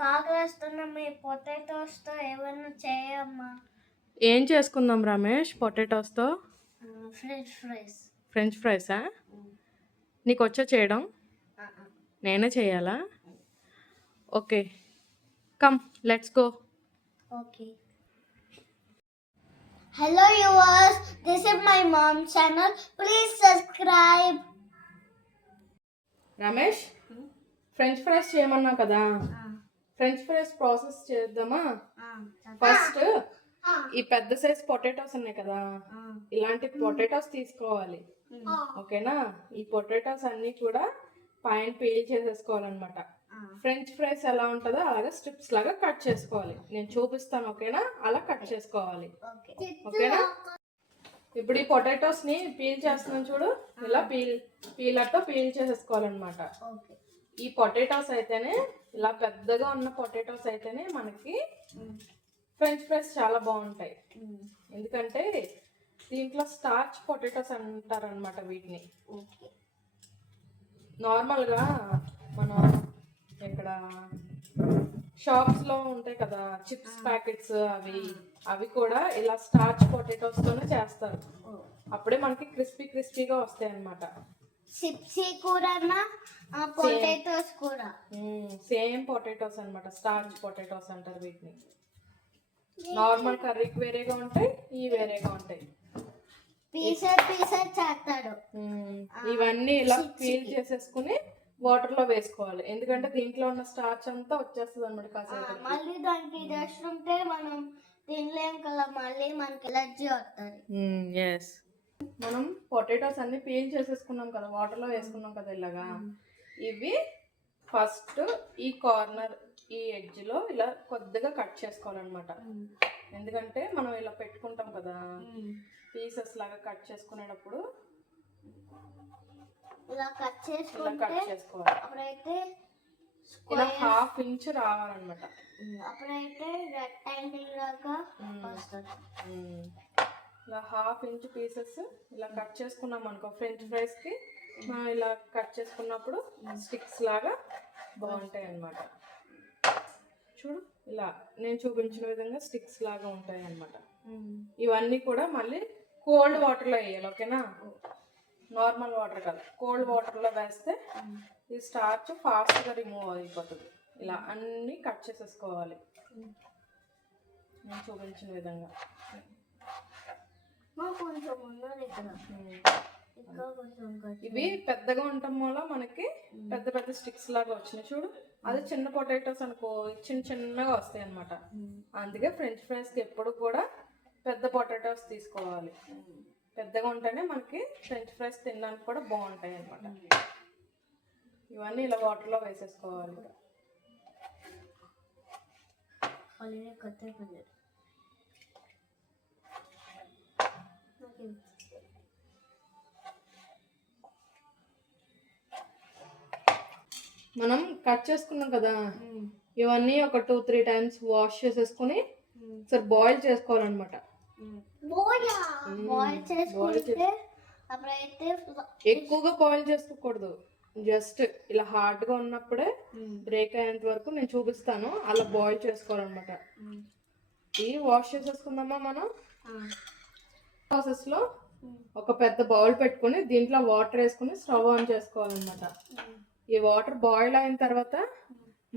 కాకరేస్తున్న మీ పొటాటోస్తో ఏమైనా చేయమ్మా. ఏం చేసుకుందాం రమేష్ పొటాటోస్తో? ఫ్రెంచ్ ఫ్రైసా? నీకు వచ్చా చేయడం? నేనే చేయాలా? Okay, come let's go. Okay. Hello yours, this is my mom channel, please subscribe. Ramesh, french fries చేయమన్నావు కదా, ఫ్రెంచ్ ఫ్రైస్ ప్రాసెస్ చేద్దామా? ఫస్ట్ ఈ పెద్ద సైజ్ పొటాటోస్ ఉన్నాయి కదా, ఇలాంటి పొటాటోస్ తీసుకోవాలి. ఓకేనా? ఈ పొటాటోస్ అన్ని కూడా పైన పీల్ చేసేసుకోవాలన్నమాట. ఫ్రెంచ్ ఫ్రైస్ ఎలా ఉంటుందో అలాగే స్ట్రిప్స్ లాగా కట్ చేసుకోవాలి. నేను చూపిస్తాను, ఓకేనా? అలా కట్ చేసుకోవాలి, ఓకేనా? ఇప్పుడు ఈ పొటాటోస్ ని పీల్ చేస్తున్నాను చూడు, ఇలా పీలర్తో పీల్ చేసేసుకోవాలన్నమాట. ఈ పొటాటోస్ అయితేనే, ఇలా పెద్దగా ఉన్న పొటాటోస్ అయితేనే మనకి ఫ్రెంచ్ ఫ్రైస్ చాలా బాగుంటాయి. ఎందుకంటే దీంట్లో స్టార్చ్ పొటాటోస్ అంటారనమాట వీటిని. నార్మల్గా మనం ఇక్కడ షాప్స్లో ఉంటాయి కదా చిప్స్ ప్యాకెట్స్, అవి కూడా ఇలా స్టార్చ్ పొటాటోస్తోనే చేస్తారు. అప్పుడే మనకి క్రిస్పీగా వస్తాయి అన్నమాట. చిప్సీ కూడా పొటాటోస్ కూడా సేమ్ పొటాటోస్ అన్నమాట. స్టార్చ్ పొటాటోస్ అంటారు వీటిని. నార్మల్ కర్రీకి వేరేగా ఉంటాయి, ఇవి వేరేగా ఉంటాయి. చేస్తాడు. ఇవన్నీ ఇలా పీల్ చేసేసుకుని వాటర్ లో వేసుకోవాలి. ఎందుకంటే దీంట్లో ఉన్న స్టార్చ్ అంతా వచ్చేస్తుంది అన్నమాట కాసేపు. మళ్ళీ దానికి చేస్తుంటే మనం తినలేం కదా, మళ్ళీ మనకి ఎలర్జీ వస్తుంది. ఎస్, మనం పొటాటోస్ అన్ని పీల్ చేసేసుకున్నాం కదా, వాటర్ లో వేసుకున్నాం కదా ఇలాగా. ఇవి ఫస్ట్ ఈ కార్నర్, ఈ ఎడ్జ్ లో ఇలా కొద్దిగా కట్ చేసుకోవాలన్నమాట. ఎందుకంటే మనం ఇలా పెట్టుకుంటాం కదా పీసెస్ లాగా, కట్ చేసుకునేటప్పుడు ఇలా కట్ చేసుకోవాలి. అప్పుడైతే ఇలా ½ ఇంచ్ రావాలన్నమాట. అప్పుడైతే రెక్టాంగిల్ లాగా వస్తుంది. ఇలా ½ ఇంచ్ పీసెస్ ఇలా కట్ చేసుకున్నాం అనుకో, ఫ్రెంచ్ ఫ్రైస్ కి మనం ఇలా కట్ చేసుకున్నప్పుడు స్టిక్స్ లాగా బాగుంటాయి అన్నమాట. చూడు, ఇలా నేను చూపించిన విధంగా స్టిక్స్ లాగా ఉంటాయి అన్నమాట. ఇవన్నీ కూడా మళ్ళీ కోల్డ్ వాటర్లో వేయాలి, ఓకేనా? నార్మల్ వాటర్ కాదు, కోల్డ్ వాటర్లో వేస్తే ఈ స్టార్చ్ ఫాస్ట్గా రిమూవ్ అయిపోతుంది. ఇలా అన్నీ కట్ చేసేసుకోవాలి నేను చూపించిన విధంగా. ఇవి పెద్దగా ఉండటం వల్ల మనకి పెద్ద పెద్ద స్టిక్స్ లాగా వచ్చినాయి చూడు. అది చిన్న పొటాటోస్ అనుకో చిన్నగా వస్తాయి అన్నమాట. అందుకే ఫ్రెంచ్ ఫ్రైస్కి ఎప్పుడు కూడా పెద్ద పొటాటోస్ తీసుకోవాలి. పెద్దగా ఉంటేనే మనకి ఫ్రెంచ్ ఫ్రైస్ తినడానికి కూడా బాగుంటాయి అన్నమాట. ఇవన్నీ ఇలా వాటర్లో వేసేసుకోవాలి. మనం కట్ చేసుకున్నాం కదా, ఇవన్నీ ఒక 2-3 టైమ్స్ వాష్ చేసేసుకుని సరే బాయిల్ చేసుకోవాలన్నమాట. ఎక్కువగా బాయిల్ చేసుకోకూడదు, జస్ట్ ఇలా హార్డ్గా ఉన్నప్పుడే బ్రేక్ అయ్యేంత వరకు నేను చూపిస్తాను, అలా బాయిల్ చేసుకోవాలన్నమాట. ఇవి వాష్ చేసేసుకుందామా మనం. ప్రాసెస్లో ఒక పెద్ద బౌల్ పెట్టుకుని దీంట్లో వాటర్ వేసుకుని స్టవ్ ఆన్ చేసుకోవాలన్నమాట. ఈ వాటర్ బాయిల్ అయిన తర్వాత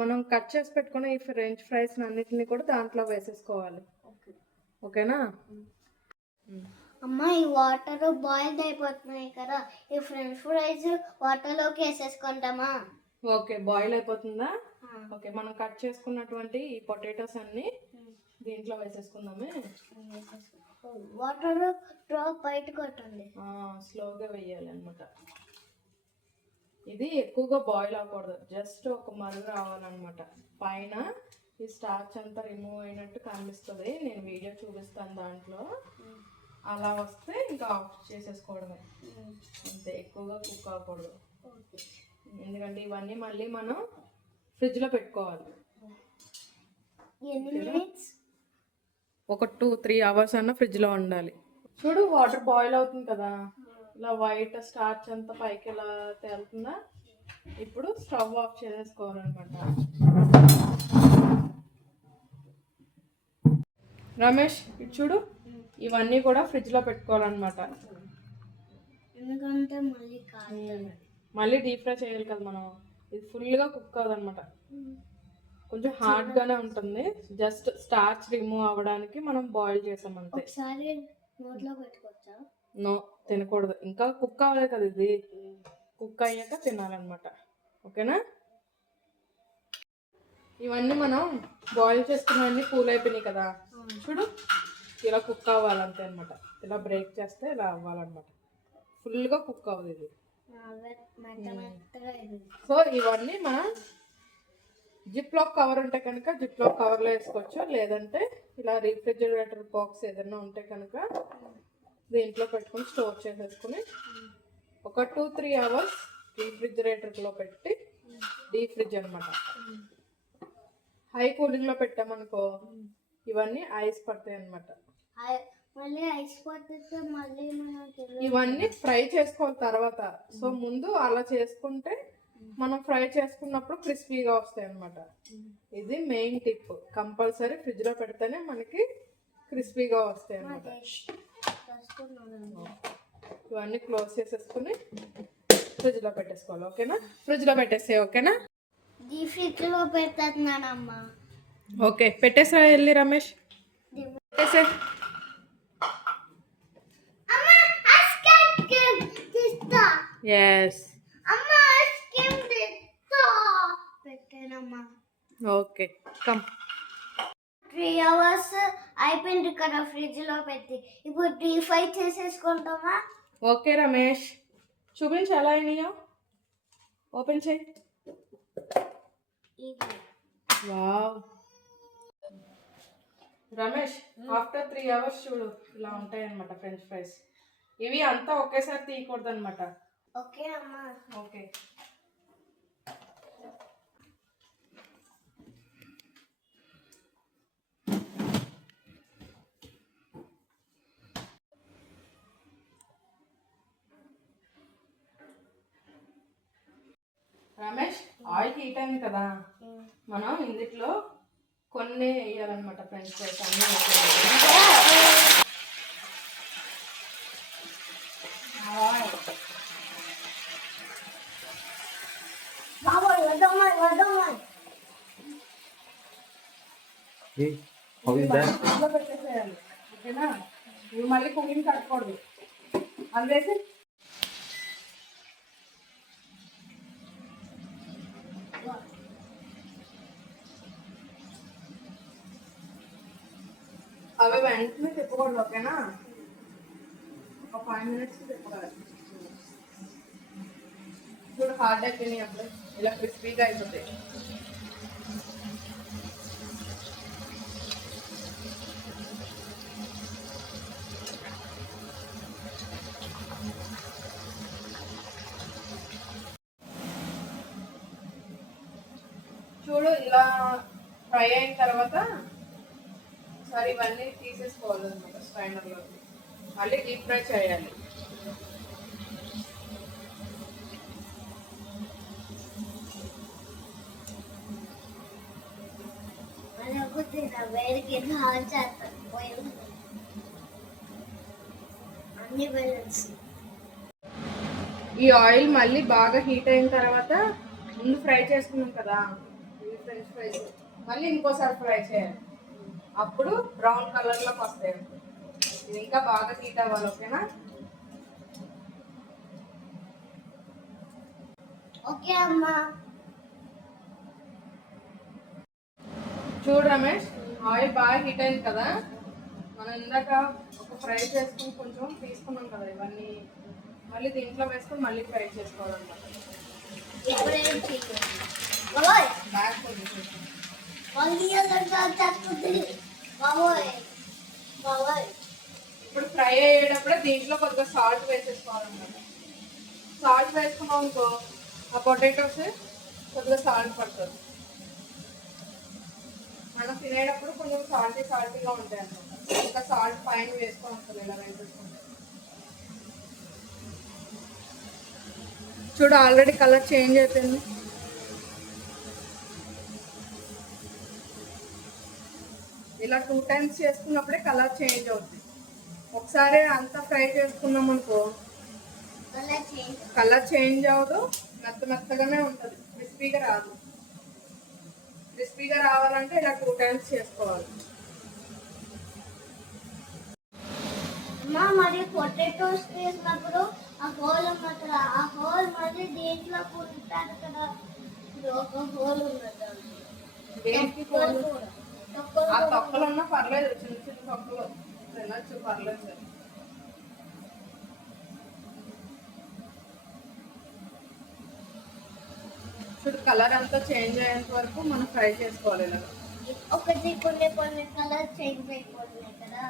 మనం కట్ చేసి పెట్టుకుని ఈ ఫ్రెంచ్ ఫ్రైస్ అన్నిటిని కూడా దాంట్లో వేసేసుకోవాలి, ఓకేనా? అమ్మా, ఈ వాటర్ బాయిల్ అయిపోతున్నాయి కదా, ఈ ఫ్రెంచ్ ఫ్రైస్ వాటర్లోకి వేసేసుకుంటామా? ఓకే, బాయిల్ అయిపోతుందా? ఓకే, మనం కట్ చేసుకున్నటువంటి ఈ పొటాటోస్ అన్ని దీంట్లో వేసేసుకుందామే. వాటర్ డ్రాప్ బయట కొట్టండి, స్లోగా వేయాలి అనమాట. ఇది ఎక్కువగా బాయిల్ అవ్వకూడదు, జస్ట్ ఒక మరుగు రావాలన్నమాట. పైన ఈ స్టార్చ్ అంతా రిమూవ్ అయినట్టు కనిపిస్తుంది, నేను వీడియో చూపిస్తాను దాంట్లో. అలా వస్తే ఇంకా ఆఫ్ చేసేసుకోవడమే అంతే, ఎక్కువగా కుక్ అవ్వకూడదు. ఎందుకంటే ఇవన్నీ మళ్ళీ మనం ఫ్రిడ్జ్లో పెట్టుకోవాలి. ఒక 2-3 అవర్స్ అన్న ఫ్రిడ్జ్లో ఉండాలి. చూడు, వాటర్ బాయిల్ అవుతుంది కదా, ఇలా వైట్ స్టార్చ్ అంతా పైకి ఇలా తేలుతుందా, ఇప్పుడు స్టవ్ ఆఫ్ చేసేసుకోవాలన్నమాట. రమేష్ ఇటు చూడు, ఇవన్నీ కూడా ఫ్రిడ్జ్లో పెట్టుకోవాలన్నమాట. ఎందుకంటే మళ్ళీ కాదు, మళ్ళీ డీప్ ఫ్రై చేయాలి కదా మనం. ఇది ఫుల్గా కుక్ అవ్వదన్నమాట, కొంచెం హార్డ్గానే ఉంటుంది. జస్ట్ స్టార్చ్ రిమూవ్ అవ్వడానికి మనం బాయిల్ చేసాం అంతే. ఒకసారి నోట్లో పెట్టుకోవచ్చా? నో, తినకూడదు. ఇంకా కుక్ అవ్వలేదు కదా, ఇది కుక్ అయ్యాక తినాలన్నమాట. ఓకేనా? ఇవన్నీ మనం బాయిల్ చేసుకున్నవన్నీ కూల్ అయిపోయినాయి కదా. చూడు, ఇలా కుక్ అవ్వాలంతే అనమాట. ఇలా బ్రేక్ చేస్తే ఇలా అవ్వాలన్నమాట. ఫుల్గా కుక్ అవ్వదు ఇది. సో ఇవన్నీ మనం జిప్ లాక్ కవర్ ఉంటే కనుక జిప్ లాక్ కవర్లో వేసుకోవచ్చు. లేదంటే ఇలా రిఫ్రిజిరేటర్ బాక్స్ ఏదైనా ఉంటే కనుక దీంట్లో పెట్టుకుని స్టోర్ చేసేసుకుని ఒక 2-3 అవర్స్ రిఫ్రిజిరేటర్లో పెట్టి డీప్ ఫ్రిడ్జ్ అనమాట. హై కూలింగ్లో పెట్టామనుకో ఇవన్నీ ఐస్ పడతాయి అనమాట. ఇవన్నీ ఫ్రై చేసుకోవాలి తర్వాత. సో ముందు అలా చేసుకుంటే మనం ఫ్రై చేసుకున్నప్పుడు క్రిస్పీగా వస్తాయి అనమాట. ఇది మెయిన్ టిప్. కంపల్సరీ ఫ్రిడ్జ్లో పెడితేనే మనకి క్రిస్పీగా వస్తాయి అనమాట. ఇవన్నీ క్లోజ్ చేసేసుకుని ఫ్రిడ్జ్లో పెట్టేసుకోవాలి. ఓకేనా? ఫ్రిడ్జ్లో పెట్టేసే. ఓకేనా? ఫ్రిడ్జ్లో పెడుతున్నానమ్మా. ఓకే, పెట్టేసా. వెళ్ళి రమేష్ పెట్టేసే. Yes, okay, come. 3 hours అయిపోయింది కదా ఫ్రిడ్జ్ లో పెట్టి. ఇప్పుడు డీప్ ఫ్రై చేసేసుకుంటామా? ఓకే రమేష్, చూపించు ఎలా అయినాయో. ఓపెన్ చేయి. వావ్ రమేష్, ఆఫ్టర్ 3 hours చూడు ఇలా ఉంటాయి అనమాట ఫ్రెంచ్ ఫ్రైస్. ఇవి అంతా ఒకేసారి తీయకూడదు అనమాట. ఓకే అమ్మా. ఓకే, రమేష్ ఆయిల్ హీట్ అయింది కదా, మనం ఇందులో కొన్ని వేయాలన్నమాట ఫ్రెంచ్ ఫ్రైస్ అన్నీ. పెట్టేసేయాలి. ఓకేనా? ఇవి మళ్ళీ కుకింగ్ కట్టకూడదు. అందువేసి అవి వెంటనే తిప్పకూడదు. ఓకేనా? ఒక 5 minutes తిప్పగలరు. చూడు హార్డ్ అయిపోయినాయి. అప్పుడు ఇలా క్రిస్పీగా అయిపోతాయి. చూడు ఇలా ఫ్రై అయిన తర్వాత ఒకసారి ఇవన్నీ తీసేసుకోవాలన్నమాట స్ట్రైనర్లో. మళ్ళీ డీప్ ఫ్రై చేయాలి. ఈ ఆయిల్ మళ్ళీ బాగా హీట్ అయిన తర్వాత ముందు ఫ్రై చేసుకున్నాం కదా ఇవి ఫ్రెంచ్ ఫ్రైస్, మళ్ళీ ఇంకోసారి ఫ్రై చేయాలి. అప్పుడు బ్రౌన్ కలర్లోకి వస్తాయి. ఇది ఇంకా బాగా హీట్ అవ్వాలి. ఓకేనా? ఓకే అమ్మా. చూడు రమేష్, ఆయిల్ బాగా హీట్ అయింది కదా. మనం ఇందాక ఒక ఫ్రై చేసుకుని కొంచెం తీసుకున్నాం కదా, ఇవన్నీ మళ్ళీ దీంట్లో వేసుకొని మళ్ళీ ఫ్రై చేసుకోవాలన్నమాట. ఇప్పుడు ఫ్రై అయ్యేటప్పుడే దీంట్లో కొద్దిగా సాల్ట్ వేసేసుకోవాలన్నమాట. సాల్ట్ వేసుకున్నాం అనుకో ఆ పొటాటోస్ కొద్దిగా సాల్ట్ పడుతుంది. మనం తినేటప్పుడు కొంచెం సాల్టీగా ఉంటాయి అన్నమాట. ఇంకా సాల్ట్ పైన వేసుకోవాలి ఇలా వేసేసుకుంటాం. చూడు ఆల్రెడీ కలర్ చేంజ్ అయిపోయింది. ఇలా 2 టైమ్స్ చేసుకున్నప్పుడే కలర్ చేంజ్ అవుతుంది. ఒకసారి అంతా ఫ్రై చేసుకున్నాం అనుకో కలర్ చేంజ్ అవ్వదు, మెత్తగానే ఉంటుంది, క్రిస్పీగా రాదు. క్రిస్పీగా రావాలంటే ఇలా 2 టైమ్స్ చేసుకోవాలి. మరి పొటాటోస్ వేసినప్పుడు ఆ హోల్ మళ్ళీ దీంట్లో ఉంటారు కదా, ఒక హోల్ ఉన్నది. ఆ తొక్కలు ఉన్నా పర్లేదు, చిన్న చిన్న తొక్కలు తినచ్చు, పర్లేదు. చూడు కలర్ అంతా చేంజ్ అయ్యేంత వరకు మనం ఫ్రై చేసుకోవాలి. ఇలా ఒకటి కొన్ని కలర్ చేంజ్ అయిపోతున్నాయి కదా.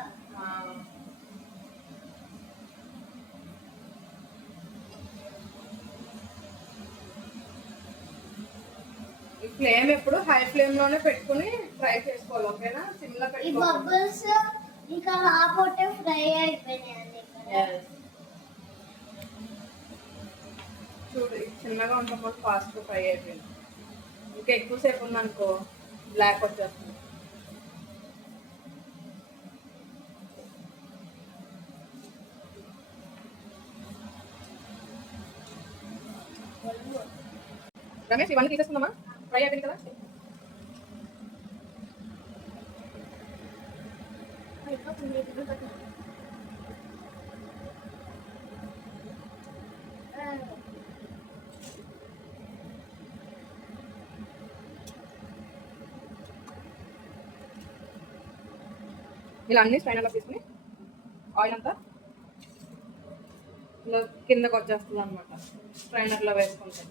ఈ ఫ్లేమ్ ఎప్పుడు హై ఫ్లేమ్ లోనే పెట్టుకుని ఫ్రై చేసుకోవాలి, ఓకేనా? సిమ్ లో ఈ బబుల్స్ ఇంకా రాకపోతే ఫ్రై అయిపోయినాయి. చూడు చిన్నగా ఉన్నప్పుడు ఫాస్ట్ ఫ్రై అయిపోయింది. ఇంకా ఎక్కువసేపు ఉందనుకో బ్లాక్ వచ్చేస్తుంది. రమేష్ ఇవన్నీ తీసేసుకుందామా? ఫ్రై అయిపోయింది కదా. ఇలా అన్ని స్ట్రైనర్లో తీసుకుని ఆయిల్ అంతా ఇలా కిందకు వచ్చేస్తుంది అనమాట. స్ట్రైనర్లో వేసుకుంటే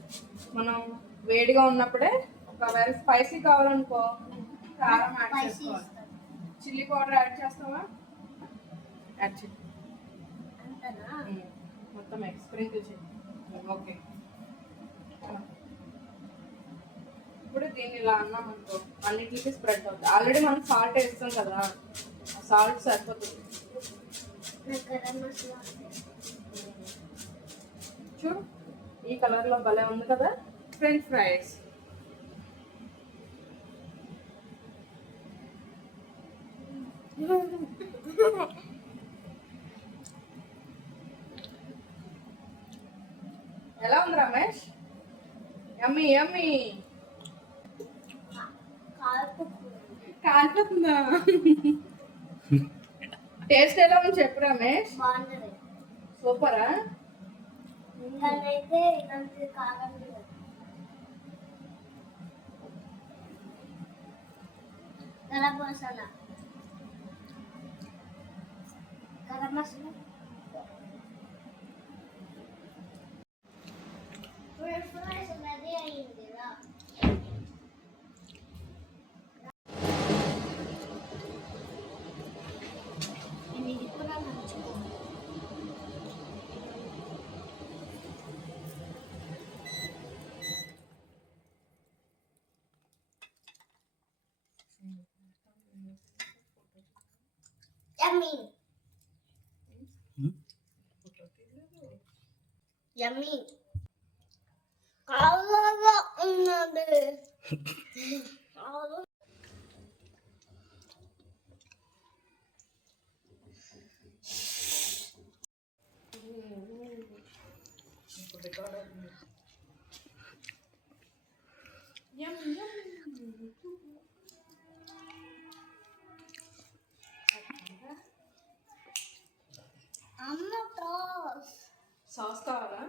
మనం వేడిగా ఉన్నప్పుడే, ఒకవేళ స్పైసీ కావాలనుకో కారం యాడ్ చేసుకోవాలి. చిల్లీ పౌడర్ యాడ్ చేస్తావా? యాడ్ చేయి, మొత్తం స్ప్రింకిల్ చేయి. ఓకే, ఇప్పుడు దీన్ని ఇలా అన్నాం అనుకో అన్నిటికీ స్ప్రెడ్ అవుతుంది. ఆల్రెడీ మనం సాల్ట్ వేస్తాం కదా, ఆ సాల్ట్ సరిపోతుంది. చూడు ఈ కలర్లో భలే ఉంది కదా ఫ్రెంచ్ ఫ్రైస్. ఎలా ఉంది రమేష్? యమ్మీ యమ్మీ. కాలిపోతుందా? టేస్ట్ ఎలా ఉంది చెప్పు రమేష్. సూపరా? గరం మసాలా రెడీ అయిందిరా. ఇది కూడా మంచిగా యమ్మీ యమ్మీ కావాలా ఉన్నది. అమ్మ సాస్ కావాలా?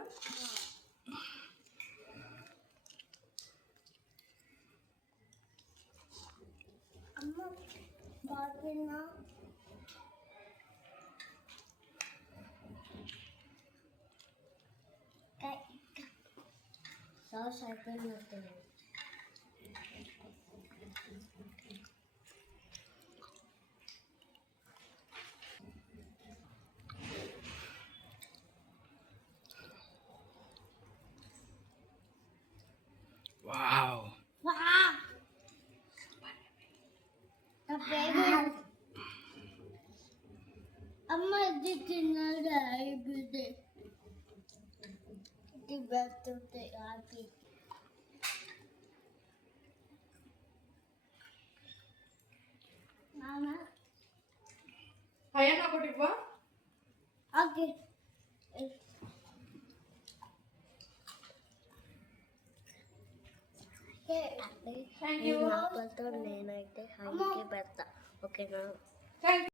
అమ్మ బాగున్నా సాస్ అయిపోయినట్టు. Wow. Wow. The favorite. Amma, this is not a good day. Birthday happy. నాన్న అయ్యా ఒకటి ఇవ్వా. ఓకే. Thank you. నేనైతే హైకి పెడతా. ఓకేనా? థ్యాంక్